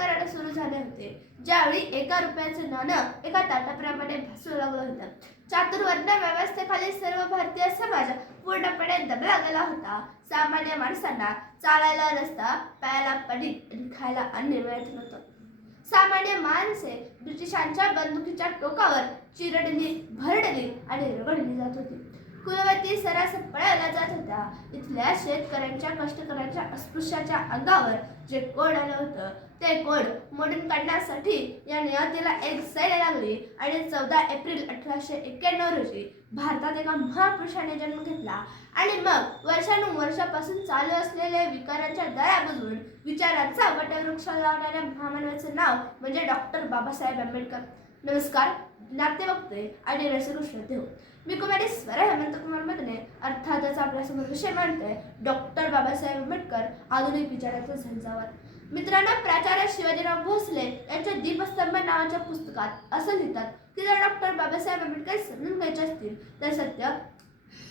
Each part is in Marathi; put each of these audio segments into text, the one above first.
करायला सुरू झाले होते. ज्यावेळी एका रुपयाचं नाणं एका ताटाप्रमाणे भासू लागलं होतं. चातुर्वर्ण व्यवस्थेखाली सर्व भारतीय समाज पूर्णपणे दबला गेला होता. सामान्य माणसांना चालायला रस्ता प्यायला पडी आणि खायला अन्न मिळत नव्हतं. सामान्य माणसे ब्रिटिशांच्या बंदुकीच्या टोकावर चिरडली भरडली आणि रगडली जात होती. कुलवती सरास पळायला दिसत होत्या इथल्या शेतकऱ्यांच्या कष्टकऱ्यांच्या अस्पृश्याच्या अंगावर जे कोड आलं होतं ते कोड मोडून काढण्यासाठी या नियतीला एक सैल लागली. आणि चौदा एप्रिल अठराशे एक्क्याण्णव रोजी भारतात एका महापुरुषाने जन्म घेतला. आणि मग वर्षानुवर्षापासून चालू असलेल्या विकारांच्या दया बुजवून विचारांचा वटवृक्ष लावणाऱ्या महामानवाचं नाव म्हणजे डॉक्टर बाबासाहेब आंबेडकर. नमस्कार नाट्यवक्ते आणि रसरू देव हो. मी कुमारी स्वर हेमंत कुमार मदने अर्थातच आपल्यासमोर विषय मांडतोय डॉक्टर बाबासाहेब आंबेडकर आधुनिक विचाराचा झंझावात. मित्रांनो प्राचार्य शिवाजीराव भोसले यांच्या दीपस्तंभ नावाच्या पुस्तकात असं लिहितात की जर डॉक्टर बाबासाहेब आंबेडकर समजून घ्यायचे असतील तर सत्य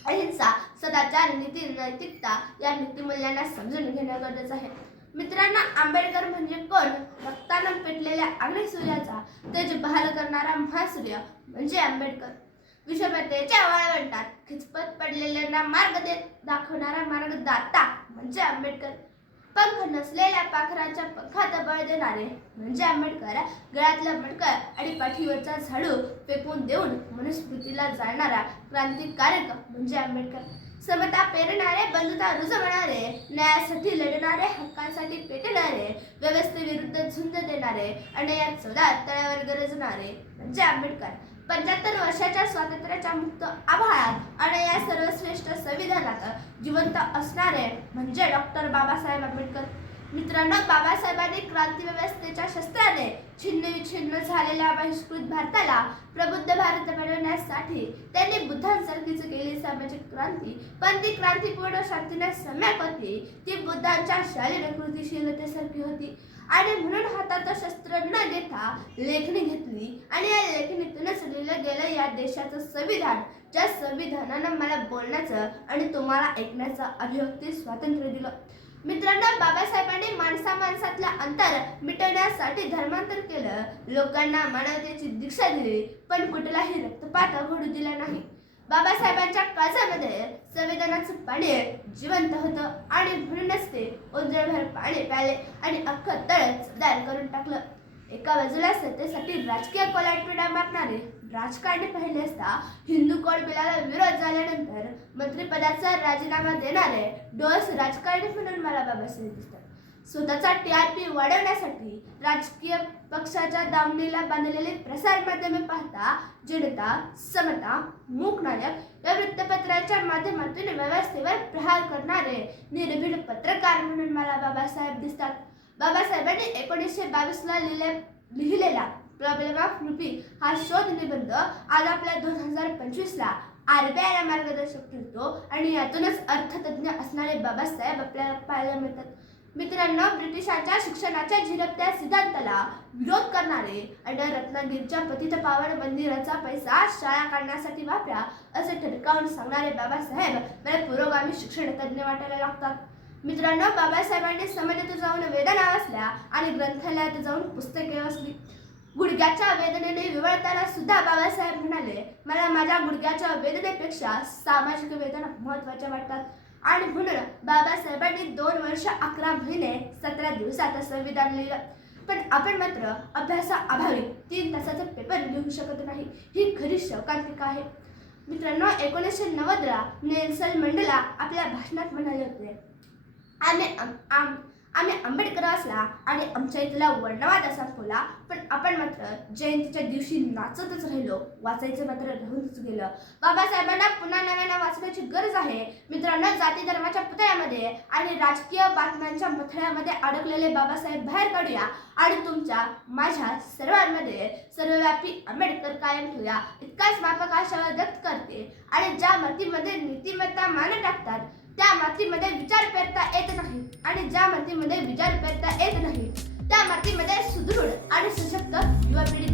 अहिंसा सदाचार नीती नैतिकता या नीतिमूल्यांना समजून घेणं गरजेचं आहे. मित्रांना आंबेडकर म्हणजे कोण. रक्तानं पेटलेल्या आग्नेय सूर्याचा तेज बहाल करणारा महासूर्य म्हणजे आंबेडकर. विषमतेच्या वाळवंटात खिचपत पडलेल्यांना मार्ग देत दाखवणारा मार्गदाता म्हणजे आंबेडकर. पंख नसलेल्या पाखराच्या पंखात बळ देणारे म्हणजे आंबेडकर. गळ्यातला मडकर आणि पाठीवरचा झाडू फेकून देऊन मनुस्मृतीला जाणणारा क्रांतिकारक म्हणजे आंबेडकर. समता पेरणारे बंधुता रुजवणारे न्यायासाठी लढणारे हक्कांसाठी पेटणारे व्यवस्थेविरुद्ध झुंज देणारे आणि या चौदा तळ्यावर गरजणारे. म्हणजे आंबेडकर. पंच्याहत्तर वर्षाच्या स्वातंत्र्याच्या मुक्त आभाळात आणि या सर्वश्रेष्ठ संविधानात जिवंत असणारे म्हणजे डॉक्टर बाबासाहेब आंबेडकर. मित्रांनो बाबासाहेबांनी क्रांती व्यवस्थेच्या शस्त्राने छिन्न विछिन्न झालेल्या बहिष्कृत भारताला प्रबुद्ध भारत बनवण्यासाठी त्यांनी बुद्धांसारखीच केली सामाजिक क्रांती. पण ती क्रांती पूर्ण शक्तीने सम्यक होती. ती बुद्धांच्या शालीन कृतीशीलतेसारखी होती. आणि म्हणून हातात शस्त्र न घेता लेखणी घेतली. आणि या लेखणीतूनच लिहिलं गेलं या देशाचं संविधान. ज्या संविधानानं मला बोलण्याचं आणि तुम्हाला ऐकण्याचं अभिव्यक्ती स्वातंत्र्य दिलं. मित्रांनो बाबासाहेबांनी माणसा माणसातलं अंतर मिटवण्यासाठी धर्मांतर केलं. लोकांना मानवतेची दीक्षा दिली पण कुठलाही रक्तपात घडू दिला नाही. बाबासाहेबांच्या काळजामध्ये संविधानाचं पाणी जिवंत होतं आणि म्हणूनच ते ओंजळभर पाणी प्याले आणि अख्खं तळ चवदार करून टाकलं. एका बाजूला सत्तेसाठी राजकीय कोलाटपिडा मारणारे राजकारणी पाहिले असता हिंदू कोड बिलाला विरोध झाल्यानंतर मंत्रिपदाचा राजीनामा देणारे डोस राजकारणी म्हणून मला बाबासाहेब दिसतात. स्वतःचा टी आर पी वाढवण्यासाठी राजकीय पक्षाच्या दामणीला बांधलेले प्रसार माध्यमे पाहता जनता समता मूक नायक या वृत्तपत्राच्या माध्यमातून व्यवस्थेवर प्रहार करणारे निर्भीड पत्रकार म्हणून मला बाबासाहेब दिसतात. बाबासाहेबांनी एकोणीसशे बावीसला लिहिले लिहिलेला प्रॉब्लेम ऑफ रुपी हा शोध निबंध आज आपल्या दोन हजार पंचवीसला आर बी आयला मार्गदर्शक ठरतो आणि यातूनच अर्थतज्ञ असणारे बाबासाहेब आपल्याला पाहायला मिळतात. मित्रांनो ब्रिटिशांच्या शिक्षणाच्या झिरपत्या सिद्धांताला विरोध करणारे आणि रत्नागिरीच्या पतित पावन मंदिराचा पैसा शाळा काढण्यासाठी वापरा असे ठणकावून सांगणारे बाबासाहेब मला पुरोगामी शिक्षण तज्ज्ञ वाटायला लागतात. मित्रांनो बाबासाहेबांनी समन्वित जाऊन वेदना वाचल्या आणि ग्रंथालयात जाऊन पुस्तके वाचली. गुडघ्याच्या वेदनेने विवळताना सुद्धा बाबासाहेब म्हणाले मला माझ्या गुडघ्याच्या वेदनेपेक्षा सामाजिक वेदना महत्त्वाच्या वाटतात. आणि म्हणून बाबासाहेबांनी दोन वर्ष अकरा महिने सतरा दिवसात संविधान लिहिलं. पण आपण मात्र अभ्यासाअभावी तीन तासाचा पेपर लिहू शकत नाही. ही खरी शौकांतिका आहे. मित्रांनो एकोणीसशे नव्वदला नेल्सन मंडेला आपल्या भाषणात म्हणाले होते आम्ही आम- आम्ही आंबेडकर असला आणि आमच्या इथला वर्णवाद असा खोला पण आपण मात्र जयंतीच्या दिवशी नाचतच राहिलो. वाचायचं मात्र राहूनच गेलं. बाबासाहेबांना पुन्हा नव्यानं वाचण्याची गरज आहे. मित्रांनो जाती धर्माच्या पुतळ्यामध्ये आणि राजकीय बातम्यांच्या मथळ्यामध्ये अडकलेले बाबासाहेब बाहेर काढूया आणि तुमच्या माझ्या सर्वांमध्ये सर्वव्यापी आंबेडकर कायम ठेवूया. इतकाच मापक आशावाद व्यक्त करते आणि ज्या मतीमध्ये नीतिमत्ता मान टाकतात त्या मातीमध्ये विचार पेरता येत नाही आणि ज्या मातीमध्ये विचार पेरता येत नाही त्या मातीमध्ये सुदृढ आणि सशक्त युवा पिढी